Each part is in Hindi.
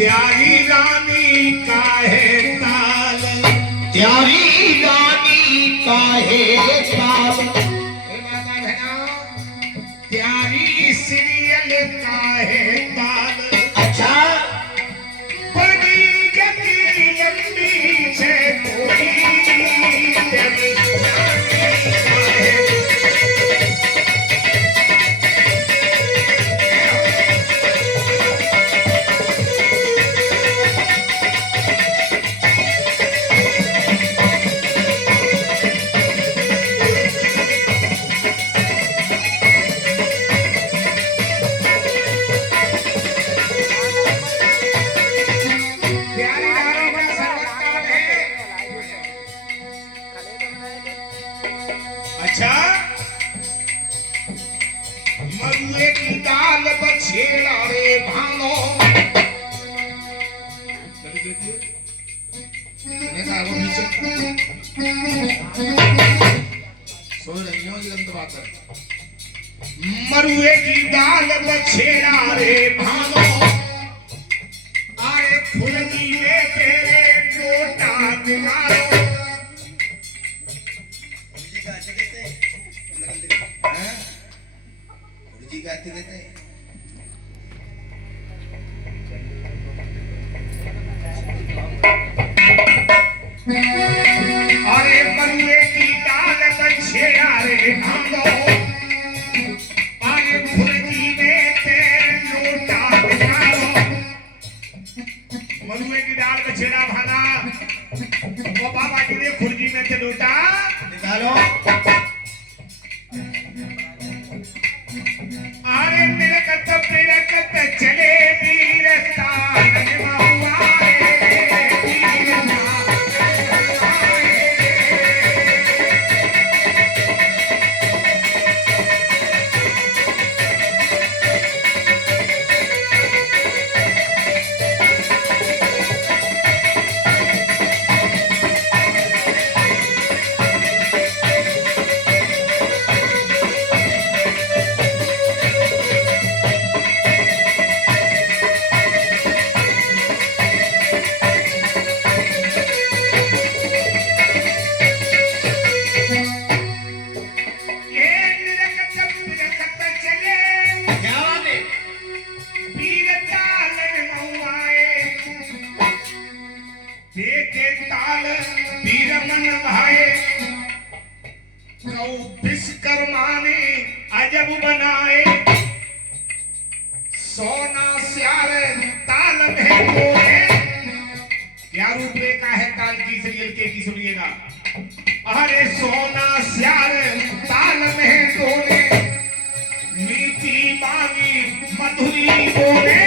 प्यारी रानी काहे ताल, प्यारी रानी काहे ताल, प्यारी सीरियल काहे ताल। अच्छा बड़ी गति लंबी से कोई प्यारी रानी काहे। अच्छा मरुए की दाल बछेड़ा रे भानो, सुन रही हो ये तो बात है। मरुए की दाल बछेड़ा रे भानो, आए खुलगी में तेरे लोटा निकालो। गाते देते अरे मरुए की दाल बछेड़ा रे भानो, अरे खुलगी में तेरे लोटा निकालो। मरुए की दाल बछेड़ा भाना, वो बाबा जी ने खुलगी में से लोटा निकालो। अरे मेरे कत चले वीरता नगमा रे वीरता। विश्वकर्मा ने अजब बनाए, सोना श्यार ताल में बोले। क्या रूप रेखा है ताल की, सीरियल की सुनिएगा। अरे सोना श्यार ताल में बोले, मीठी बानी मधुरी बोले।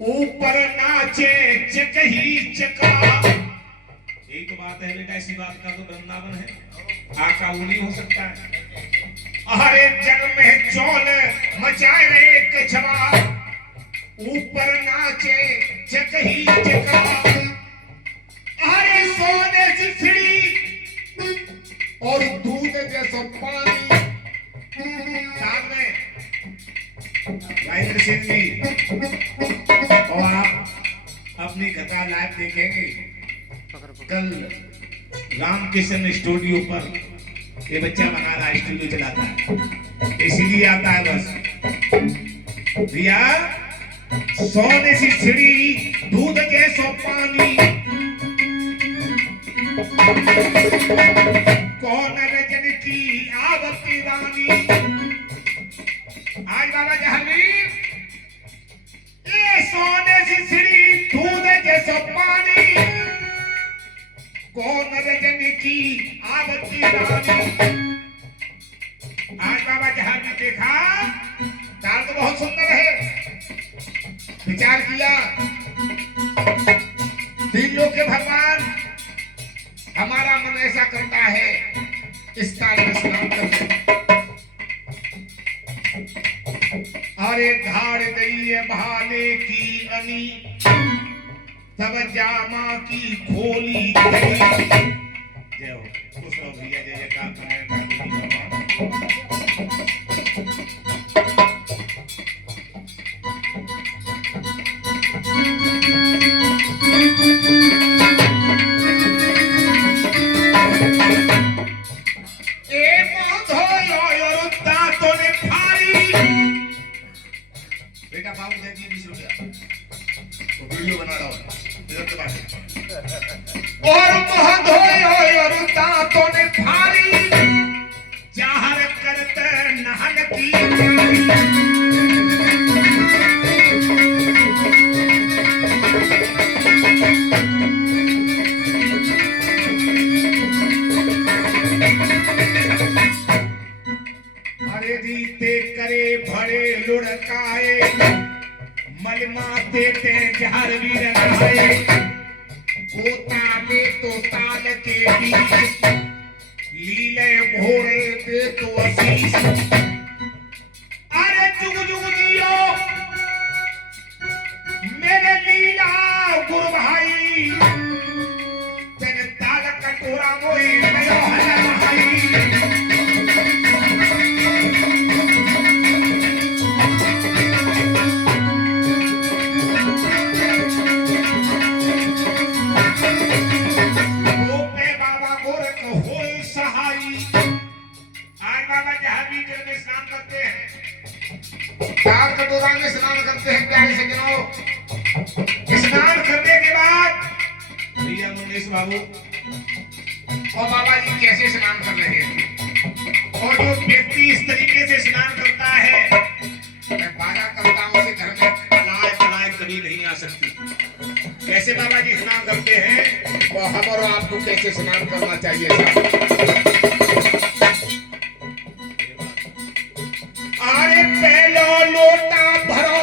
ऊपर नाचे चकही चका। एक तो बात है बेटा, ऐसी बात का तो वृंदावन है, आका वो नहीं हो सकता है। अरे जग में चौल मचाए रे कछवा, ऊपर नाचे चकही चका। अरे सोने से चिड़ी और दूध जैसा पानी। साथ में सिंह जी और आप अपनी कथा लाइव देखेंगे। कल रामकिशन स्टूडियो पर ये बच्चा बना रहा है, स्टूडियो चलाता है, इसीलिए आता है बस। भैया सोने सी छिड़ी दूध जैसो पानी, कौन रजन की आवती रानी। आज बाबा जहांगीर ये सोने सी छिड़ी दूध जैसो पानी, कौन रजन की आवती रानी। आज बाबा जहांगीर देखा, दाल तो बहुत सुंदर है, विचार किया तीन लोग के भगवान, हमारा मन ऐसा करता है इस ताल में स्नान करते। अरे धार गई है भाले की अनी, तब जामा की खोली गई। जय हो, खुश रहो भैया, जय जयकार करें बेटा बाबू दे दिए 20 रुपया, तो वीडियो बना रहा हूँ और मुँह धोए और दांतों ने फाड़ी, चाहर करते नहन की अरे रीते करे भरे लुढ़काए, मलमा देते जहर भी रंगाए, गोता में तो ताल के बीच, लीले घोड़े दे तो असीस। अरे जुग जुग जियो मेरे लीला गुरु भाई, तेरे ताल कटोरा मोई नयो है भाई। चार कटोरा में स्नान करते हैं प्यारे सज्जनों। स्नान करने के बाद भैया मुकेश बाबू और बाबा जी कैसे स्नान कर रहे हैं, और जो व्यक्ति इस तरीके से स्नान करता है, मैं बाजा करता हूँ कि घर में कलाए कलाए कभी नहीं आ सकती। कैसे बाबा जी स्नान करते हैं, और हम और आपको कैसे स्नान करना चाहिए साहब। अरे पहलो लोटा भरो,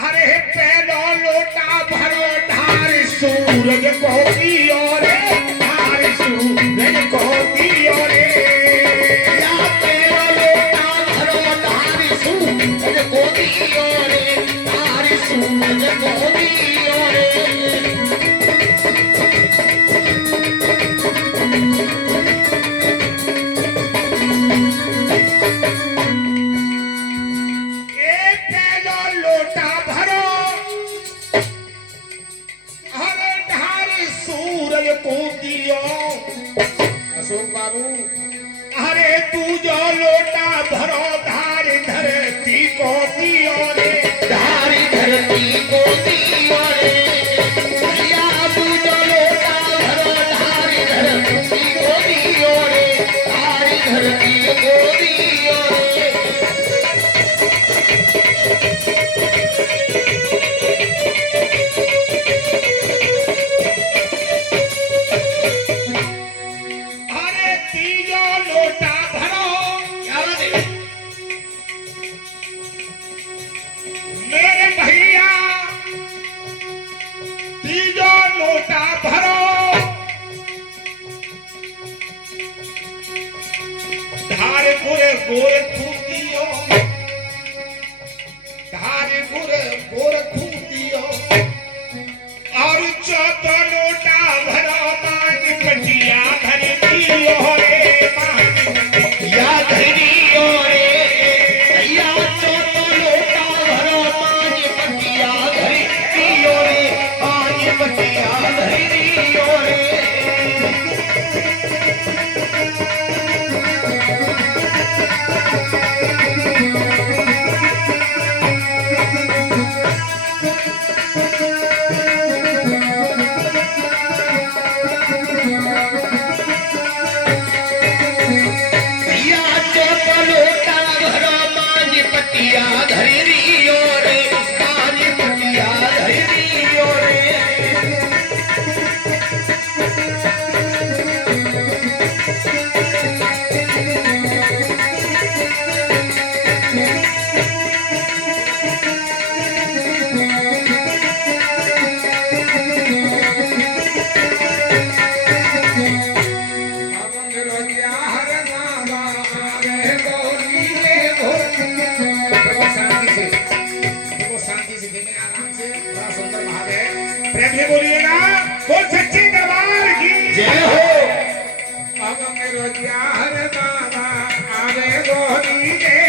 अरे पहलो लोटा भरो, ढार सूरज को पियो रे, ढार सूरज को पियो रे। या पहलो लोटा भरो, ढार सूरज को पियो रे, ढार सूरज को पियो रे। अशोक बाबू, अरे तू जो लोटा भरो, धार धरती को दियो रे, धार धरती को दियो रे। या तू जो लोटा भरो, धार धरती को दियो रे, धार धरती को दियो रे। लोटा भरो, धार गुर गोर खूतियो, धार गुर गोर खूतियो, और चौथा लोटा भरो, मांग कटिया धर दियो रे, मांग कटिया धर दियो रे। या चौथा लोटा भरो, मांग कटिया धर दियो रे, मांग कटिया धर दियो रे। से बोलिएगा, बोल सच्चे दरबार की जय हो। अब मेरो प्यार बाबा आवे गोरी रे